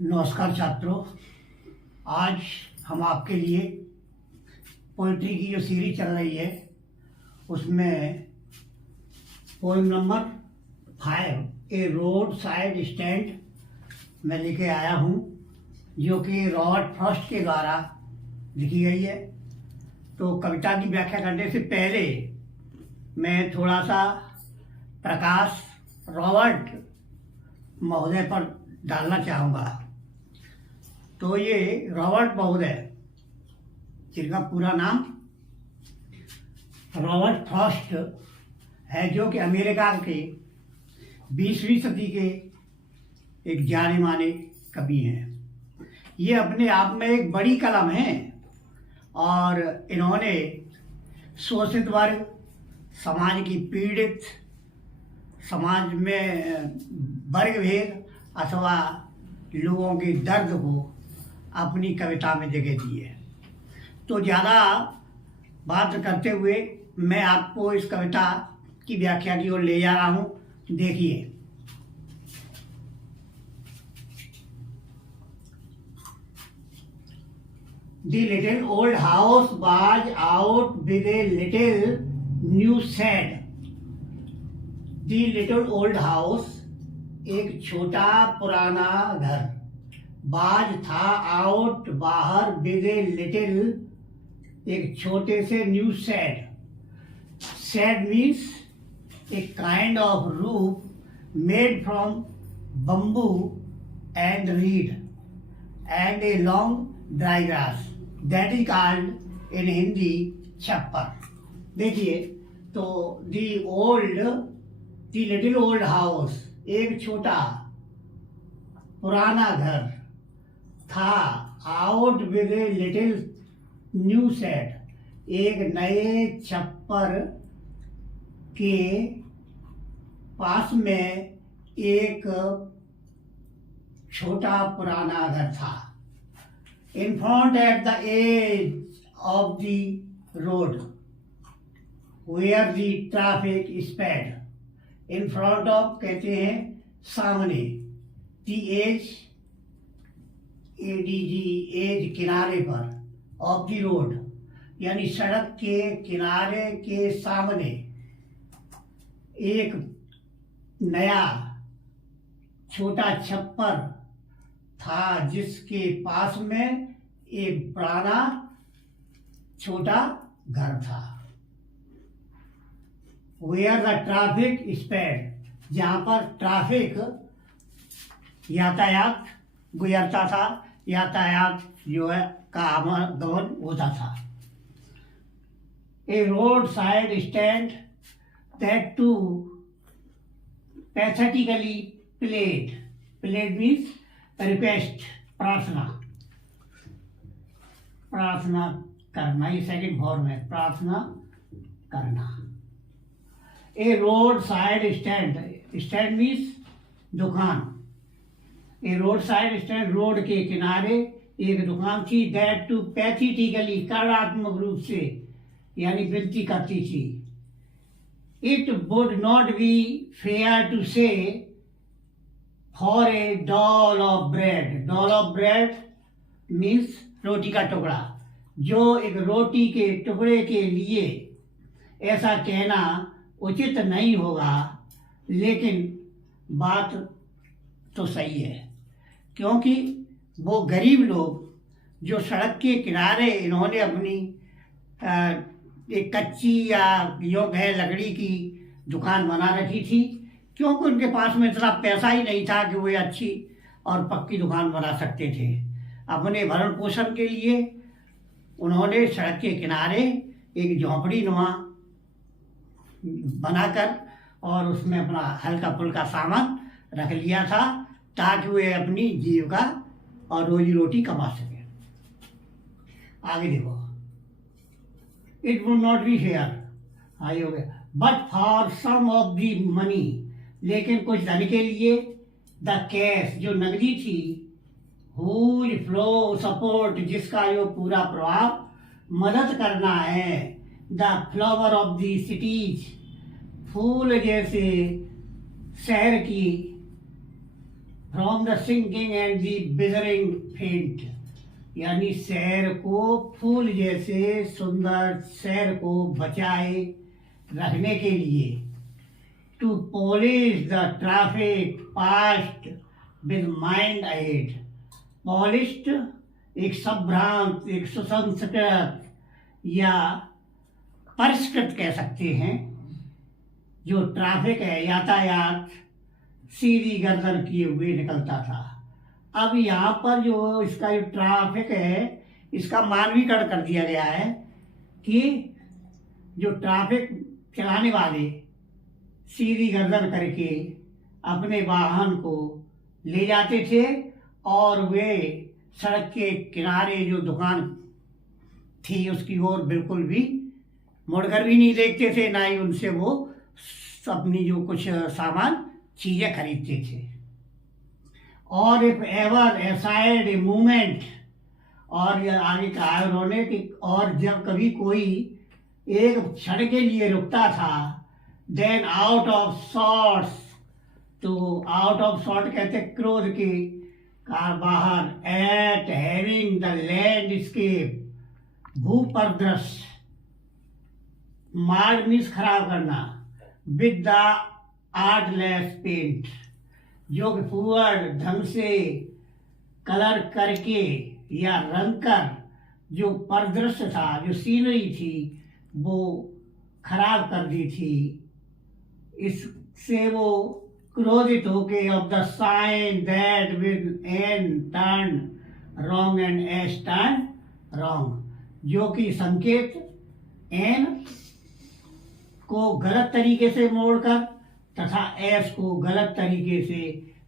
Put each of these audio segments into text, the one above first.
नमस्कार छात्रों। आज हम आपके लिए पोइट्री की जो सीरीज चल रही है उसमें पोएम नंबर 5 ए रोड साइड स्टैंड मैं लेके आया हूँ, जो कि रॉबर्ट फ्रॉस्ट के द्वारा लिखी गई है। तो कविता की व्याख्या करने से पहले मैं थोड़ा सा प्रकाश रॉबर्ट महोदय पर डालना चाहूँगा। तो ये रॉबर्ट महोदय, जिनका पूरा नाम रॉबर्ट फ्रॉस्ट है, जो कि अमेरिका के 20वीं सदी के एक जाने माने कवि हैं। ये अपने आप में एक बड़ी कलम है और इन्होंने शोषित वर्ग, समाज की पीड़ित, समाज में वर्ग भेद अथवा लोगों के दर्द को अपनी कविता में जगह दी है। तो ज़्यादा बात करते हुए मैं आपको इस कविता की व्याख्या की ओर ले जा रहा हूँ। देखिए, The little old house was out with a little new shed. The little old house, एक छोटा पुराना घर, बाज था आउट बाहर, विद ए लिटिल, एक छोटे से new shed. Shed means a kind of roof made from bamboo and reed and a long dry grass, that is called in Hindi chhappar. देखिए, तो दी लिटिल ओल्ड हाउस, एक छोटा पुराना घर था, out with a little new shed, एक नए छप्पर के पास में एक छोटा पुराना घर था। In front at the edge of the road where the traffic sped. In front of कहते हैं सामने, द एज एडीजी एज किनारे पर, ऑफ द रोड यानी सड़क के किनारे के सामने एक नया छोटा छप्पर था, जिसके पास में एक पुराना छोटा घर था। वेयर द ट्रैफिक स्पेड, जहाँ पर ट्रैफिक यातायात गुजरता था, यातायात जो है का आवागमन होता था। A road side stand that too pathetically pled, pled means request, प्रार्थना, प्रार्थना करना, ये सेकंड फॉर्म है, प्रार्थना करना। A road side stand, stand means दुकान। A road side stand, road के किनारे एक दुकान थी, दैट टू पैथेटिकली, कार्यात्मक रूप से यानी विनती करती थी। It would not be fair to say for a dole of bread, dole of bread means रोटी का टुकड़ा, जो एक रोटी के टुकड़े के लिए ऐसा कहना उचित नहीं होगा, लेकिन बात तो सही है, क्योंकि वो गरीब लोग जो सड़क के किनारे इन्होंने अपनी एक कच्ची या योग है लकड़ी की दुकान बना रखी थी, क्योंकि उनके पास में इतना पैसा ही नहीं था कि वे अच्छी और पक्की दुकान बना सकते थे। अपने भरण पोषण के लिए उन्होंने सड़क के किनारे एक झोंपड़ी नुमा बनाकर और उसमें अपना हल्का फुल्का सामान रख लिया था, ताकि वे अपनी जीविका और रोजी रोटी कमा सके। आगे देखो, it would not be fair, आई हो गया, but for some of the money, लेकिन कुछ धन के लिए, द कैश जो नकदी थी, हुज फ्लो सपोर्ट जिसका जो पूरा प्रभाव मदद करना है, the flower of the cities, फूल जैसे शहर की from the sinking and the withering faint, यानी शहर को फूल जैसे सुंदर शहर को बचाए रखने के लिए। To polish the traffic past with mind ahead, polished एक संभ्रांत, एक सुसंस्कृत या परिष्कृत कह सकते हैं, जो ट्रैफिक है यातायात सीधी गर्दन किए हुए निकलता था। अब यहाँ पर जो इसका जो ट्रैफिक है इसका मानवीकरण कर दिया गया है कि जो ट्रैफिक चलाने वाले सीधी गर्दन करके अपने वाहन को ले जाते थे और वे सड़क के किनारे जो दुकान थी उसकी ओर बिल्कुल भी मुड़कर भी नहीं देखते थे, ना ही उनसे वो अपनी जो कुछ सामान चीजें खरीदते थे। और if ever aside a movement, और ये आगे कहा है उन्होंने कि और जब कभी कोई एक क्षण के लिए रुकता था, देन आउट ऑफ सॉर्ट्स, तो आउट ऑफ सॉर्ट कहते क्रोध के का बाहर, एट हैविंग द लैंडस्केप भूपरिदृश्य, मार्ड मीन्स खराब करना, विद द आर्टलेस पेंट, जो कि फूअर ढंग से कलर करके या रंग कर जो परिदृश्य था, जो सीनरी थी वो खराब कर दी थी। इससे वो क्रोधित होके off the sign that with an turn wrong and S turn wrong, जो कि संकेत एन को गलत तरीके से मोड़कर तथा एस को गलत तरीके से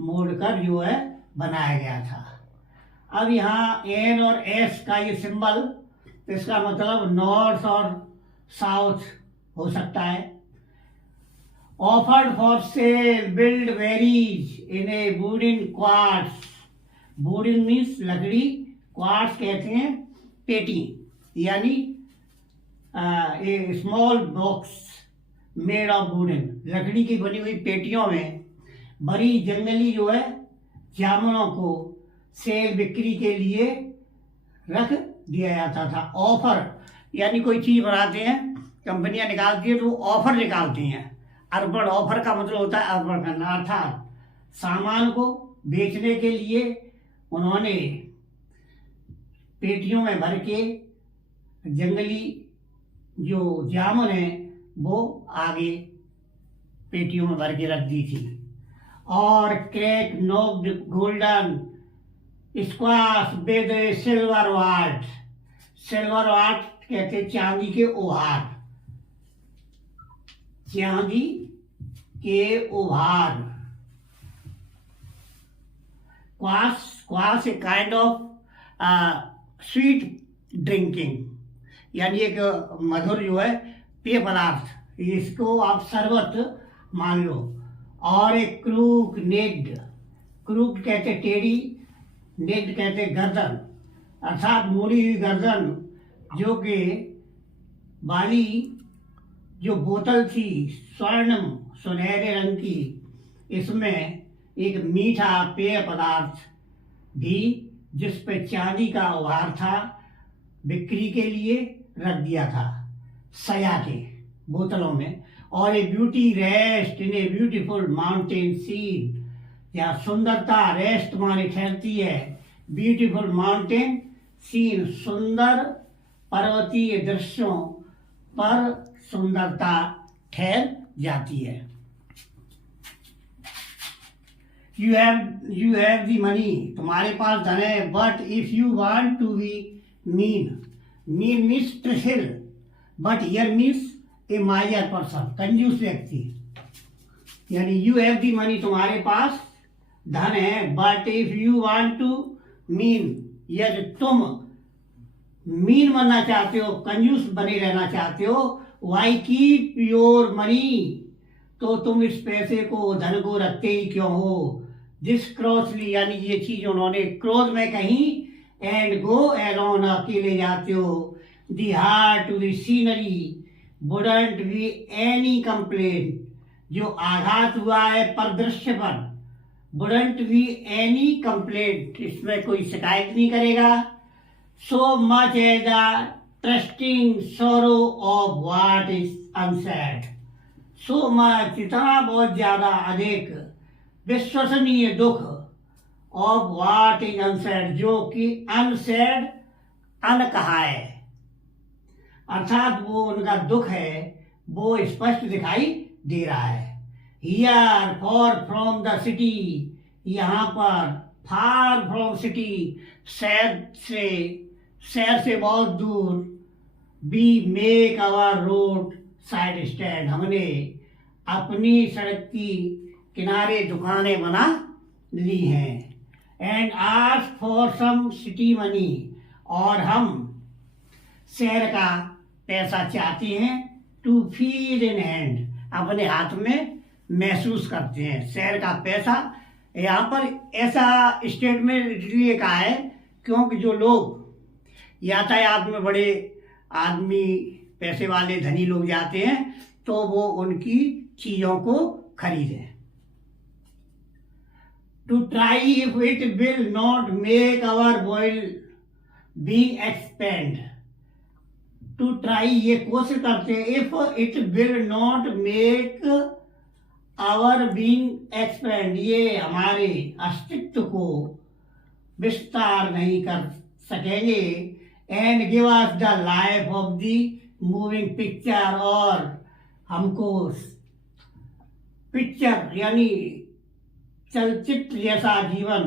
मोड़कर जो है बनाया गया था। अब यहाँ एन और एस का ये सिंबल, इसका मतलब नॉर्थ और साउथ हो सकता है। Offered for sale wild berries in a wooden quarts, wooden means लकड़ी, क्वार्ट्स कहते हैं पेटी, यानी a small box made of wooden, लकड़ी की बनी हुई पेटियों में बड़ी जंगली जो है जामुनों को सेल बिक्री के लिए रख दिया जाता था। ऑफर यानी कोई चीज बनाते हैं, कंपनियां निकालती है तो वो ऑफर निकालती हैं। अर्बन ऑफर का मतलब होता है अर्बन करना, अर्थात सामान को बेचने के लिए उन्होंने पेटियों में भर के जंगली जो जामुन है वो आगे पेटियों में भर के रख दी थी। और crack knocked golden squash with silver wart, silver wart कहते चांदी के उभार, चांदी के उभार। Kvass, kvass a kind of sweet drinking, यानी एक मधुर जो है पेय पदार्थ, इसको आप शरबत मान लो। और एक क्रूक नेड, क्रूक कहते टेढ़ी, नेड कहते गर्दन, अर्थात मुड़ी हुई गर्दन, जो कि वाली जो बोतल थी स्वर्णम सुनहरे रंग की, इसमें एक मीठा पेय पदार्थ भी जिस पे चांदी का उभार था बिक्री के लिए रख दिया था सया के बोतलों में। और a beauty rest in a beautiful mountain scene, यहाँ सुंदरता रेस्ट माने ठहरती है, ब्यूटीफुल माउंटेन सीन सुंदर पर्वतीय दृश्यों पर सुंदरता ठहर जाती है। यू हैव द मनी, तुम्हारे पास धन है, but if you want to be mean, mean means trifle, but here means a miser person, कंजूस व्यक्ति, यानी यू हैव द मनी तुम्हारे पास धन है, but if you want to mean, यदि तुम मीन बनना चाहते हो, कंजूस बने रहना चाहते हो, वाई कीप योर मनी, तो तुम इस पैसे को धन को रखते ही क्यों हो। दिस क्रॉसली, यानी ये चीज उन्होंने क्रोध में कही, एंड गो एलोन, अकेले जाते हो, the heart to the scenery wouldn't be any complain, जो आघात हुआ है परिदृश्य पर वुडंट बी एनी कंप्लेंट, इसमें कोई शिकायत नहीं करेगा। So much as the trusting sorrow of what is unsaid, so much इतना बहुत ज्यादा अधिक विश्वसनीय दुख, ऑफ व्हाट इज अनसेड जो कि अनसेड अनकहा है, अर्थात वो उनका दुख है वो स्पष्ट दिखाई दे रहा है। Here for from the city, यहाँ पर फार फ्रॉम सिटी, शहर से बहुत दूर, be make our road side stand, हमने अपनी सड़क की किनारे दुकानें बना ली हैं। And ask for some city money, और हम शहर का पैसा चाहते हैं। टू फील इन हैंड, अपने हाथ में महसूस करते हैं शहर का पैसा। यहाँ पर ऐसा स्टेटमेंट इसलिए कहा है क्योंकि जो लोग यातायात में बड़े आदमी, पैसे वाले धनी लोग जाते हैं तो वो उनकी चीजों को खरीदें। To try if it will not make our boil being expend, to try ये कोशिश करते हैं, if it will not make our being expend, ये हमारे अस्तित्व को विस्तार नहीं कर सकेंगे। And give us the life of the moving picture, और हमको पिक्चर यानी चलचित्र जैसा जीवन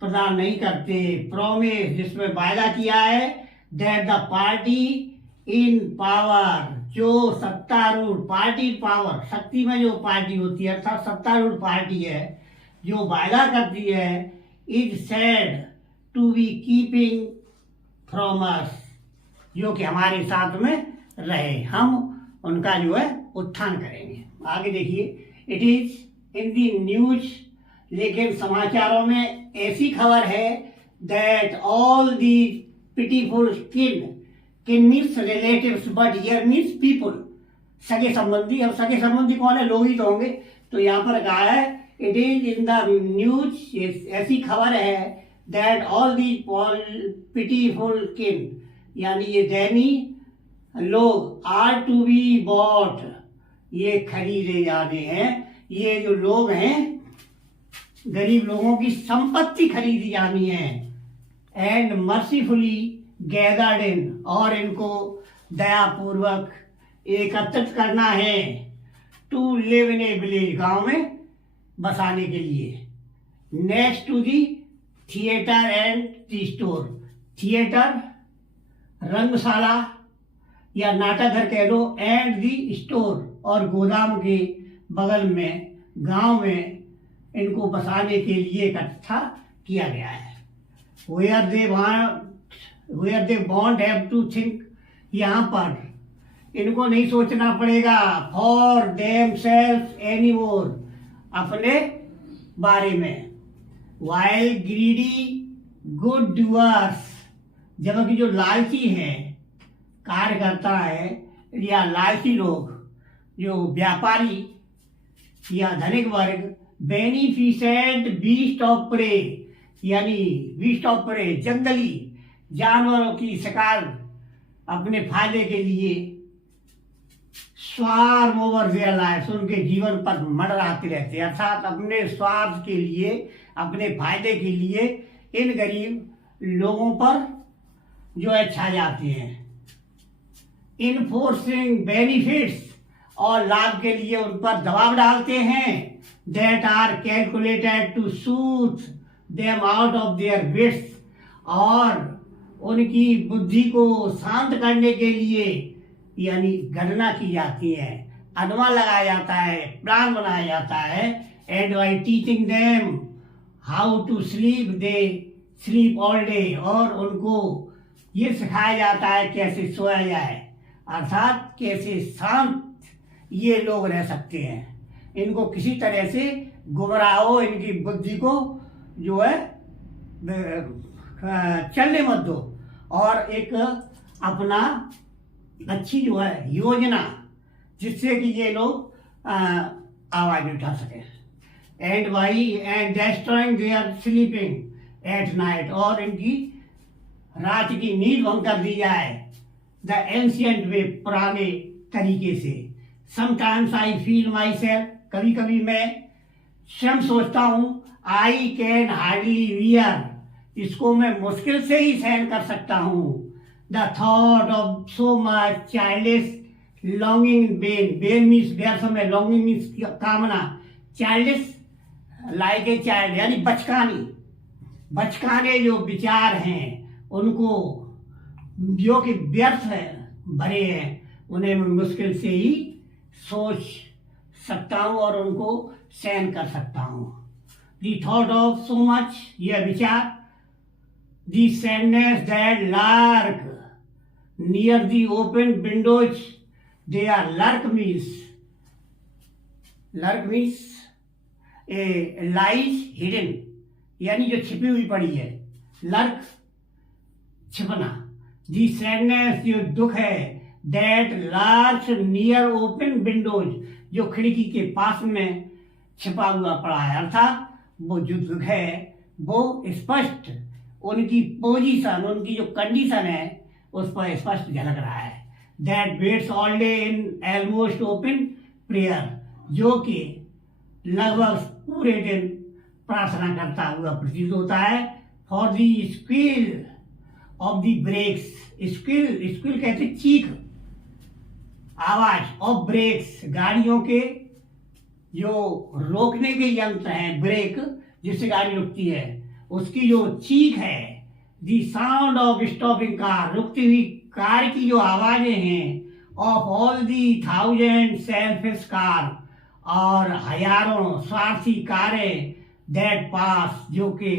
प्रदान नहीं करते। प्रोमिस, जिसमें वायदा किया है, that the party in power, जो सत्तारूढ़ पार्टी, पावर शक्ति में जो पार्टी होती है अर्थात सत्तारूढ़ पार्टी है जो वायदा करती है, is said to be keeping from us, जो कि हमारे साथ में रहे, हम उनका जो है उत्थान करेंगे। आगे देखिए, it is in the news, लेकिन समाचारों में ऐसी खबर है, दैट ऑल दी पिटीफुल किन means relatives but here means people, सगे संबंधी। अब सगे संबंधी कौन है, लोग ही तो होंगे। तो यहाँ पर कहा है it is in the news, ऐसी खबर है, दैट ऑल दी पिटीफुल किन, यानी ये दयनीय लोग, आर टू बी बॉट, ये खरीदे जाने हैं। ये जो लोग हैं गरीब लोगों की संपत्ति खरीदी जानी है। एंड मर्सीफुली गैदर्ड इन, और इनको दयापूर्वक एकत्रित करना है। To live in a village, गांव में बसाने के लिए। Next to the theatre and the store, theatre रंगशाला या नाटक घर कह लो, एंड दी स्टोर, और गोदाम के बगल में गांव में इनको बसाने के लिए इकट्ठा किया गया है। Where they won't have to think, यहाँ पर इनको नहीं सोचना पड़ेगा for themself any more, अपने बारे में। वाइल ग्रीडी गुड डूअर्स, जबकि जो लालची हैं, कार्यकर्ता है या लालची लोग, जो व्यापारी या धनिक वर्ग, बेनिफिसेंट बीस्ट ऑफ प्रे, यानी बीस्ट ऑफ प्रे जंगली जानवरों की शिकार अपने फायदे के लिए, स्वार्म ओवर देयर लाइफ, उनके जीवन पर मंडराते रहते हैं, अर्थात अपने स्वार्थ के लिए, अपने फायदे के लिए इन गरीब लोगों पर जो है छा जाते हैं। इनफोर्सिंग बेनिफिट्स, और लाभ के लिए उन पर दबाव डालते हैं। That are calculated to soothe them out of their wits, और उनकी बुद्धि को शांत करने के लिए यानी गणना की जाती है, अनुमान लगाया जाता है, प्लान बनाया जाता है। And by teaching them how to sleep, they sleep all day, और उनको ये सिखाया जाता है कैसे सोया जाए, अर्थात कैसे शांत ये लोग रह सकते हैं। इनको किसी तरह से गुमराहो, इनकी बुद्धि को जो है चलने मत दो, और एक अपना अच्छी जो है योजना, जिससे कि ये लोग आवाज उठा सके। And by and destroying their sleeping at night, और इनकी रात की नींद भंग कर दी जाए द एंशियंट वे, पुराने तरीके से। Sometimes I feel my self, कभी कभी मैं स्वयं सोचता हूँ, आई कैन हार्डली वियर, इसको मैं मुश्किल से ही सहन कर सकता हूँ। The thought of so much childish longing, Ben means व्यर्थ में, लॉन्गिंग मीन्स कामना, चाइल्डिश लाइक ए चाइल्ड यानी बचकाने जो विचार हैं उनको, जो कि व्यर्थ है भरे हैं, उन्हें मैं मुश्किल से ही सोच सकता हूँ और उनको सहन कर सकता हूँ। The thought of so much, यह विचार, the sadness that lurk near the open windows, they are lurk means a lies hidden, यानी जो छिपी हुई पड़ी है, लर्क छिपना। दी सैडनेस जो दुख है, that lurks near open Windows, जो खिड़की के पास में छिपा हुआ पड़ा है, अर्थात वो जो दुख है वो स्पष्ट उनकी पोजीशन, उनकी जो कंडीशन है उस पर स्पष्ट झलक रहा है। That waits all day in almost open prayer, जो कि लगभग पूरे दिन प्रार्थना करता हुआ प्रतीत होता है। For the squeal of the brakes, squeal कहते चीख, आवाज, ऑफ ब्रेक्स गाड़ियों के जो रोकने के यंत्र हैं, ब्रेक जिससे गाड़ी रुकती है, उसकी जो चीख है। दी साउंड ऑफ स्टॉपिंग कार, रुकती हुई कार की जो आवाजें हैं। Of all the thousand selfish car, और हजारों स्वार्थी कारें दैट पास, जो कि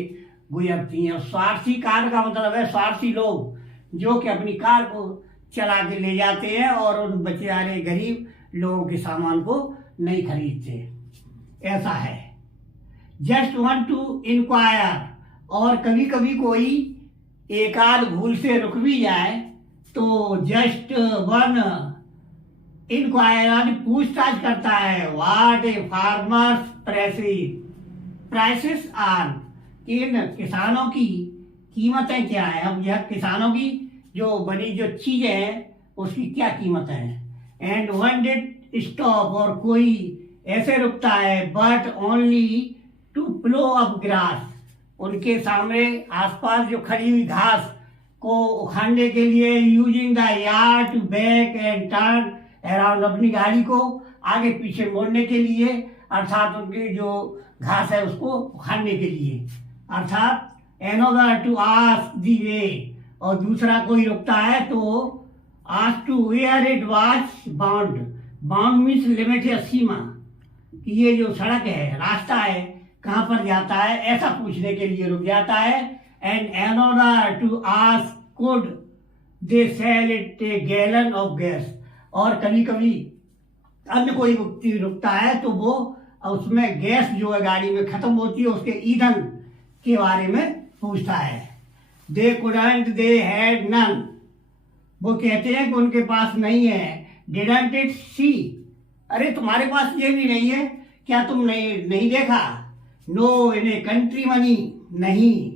गुजरती हैं। स्वार्थी कार का मतलब है स्वार्थी लोग जो कि अपनी कार को चला के ले जाते हैं और उन बेचारे गरीब लोगों के सामान को नहीं खरीदते, ऐसा है। जस्ट वांट टू इंक्वायर, और कभी कभी कोई एक आध भूल से रुक भी जाए तो जस्ट वन इंक्वायर पूछताछ करता है। What a farmers prices are, इन किसानों की कीमतें क्या है। अब यह किसानों की जो बनी जो चीजें हैं उसकी क्या कीमत है। एंड वन डिड स्टॉप, और कोई ऐसे रुकता है, but only to plough up grass, उनके सामने आसपास जो खड़ी हुई घास को उखाड़ने के लिए। Using the yard to back and turn around, अपनी गाड़ी को आगे पीछे मोड़ने के लिए, अर्थात उनकी जो घास है उसको उखाड़ने के लिए। अर्थात another to ask the way, और दूसरा कोई रुकता है तो ask to where it was bound, bound means limit या सीमा, कि ये जो सड़क है, रास्ता है, कहाँ पर जाता है, ऐसा पूछने के लिए रुक जाता है। And another to ask could they sell it a gallon of gas, और कभी कभी अन्य कोई व्यक्ति रुकता है तो वो उसमें गैस जो है गाड़ी में खत्म होती है, उसके ईंधन के बारे में पूछता है। They couldn't they had none, वो कहते हैं कि उनके पास नहीं है। डिडंट इट सी, अरे तुम्हारे पास ये भी नहीं है क्या, तुम नहीं देखा। No in a country money, नहीं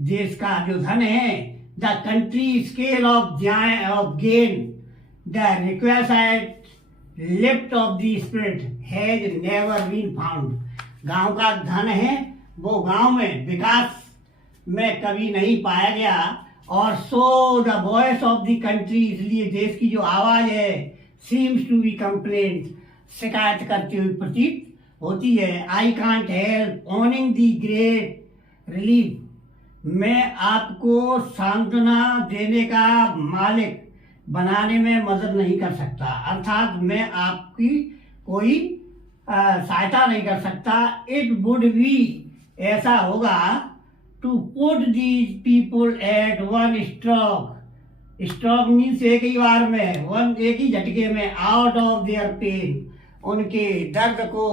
देश का जो धन है। The country scale of gain, the request lift of the spirit has never been found, गांव का धन है वो गांव में विकास में कभी नहीं पाया गया। और so the voice of the country, इसलिए देश की जो आवाज है, सीम्स टू बी कंप्लेंट, शिकायत करती हुई प्रतीत होती है। I can't help owning the great relief, मैं आपको सांत्वना देने का मालिक बनाने में मदद नहीं कर सकता, अर्थात मैं आपकी कोई सहायता नहीं कर सकता। इट वुड बी, ऐसा होगा, to put these people at one stroke, stroke means एक ही बार में, वन एक ही झटके में, आउट ऑफ देयर पेन, उनके दर्द को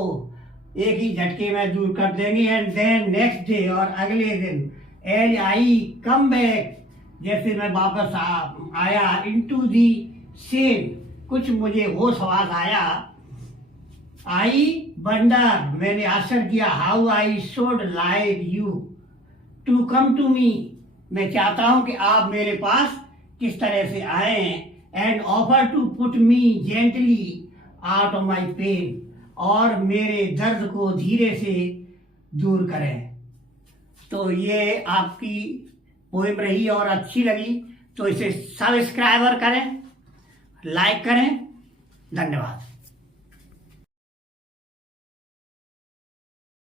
एक ही झटके में दूर कर देंगे। एंड देन नेक्स्ट डे, और अगले दिन, एज आई कम बैक, जैसे मैं वापस आया, इनटू दी सेम, कुछ मुझे होश आवाज आया। आई वंडर, मैंने आश्चर्य किया, how I should like you to come to me, मैं चाहता हूं कि आप मेरे पास किस तरह से आए, and offer to put me gently out of my pain, और मेरे दर्द को धीरे से दूर करें। तो ये आपकी पोएम रही और अच्छी लगी तो इसे सब्सक्राइबर करें, लाइक करें। धन्यवाद।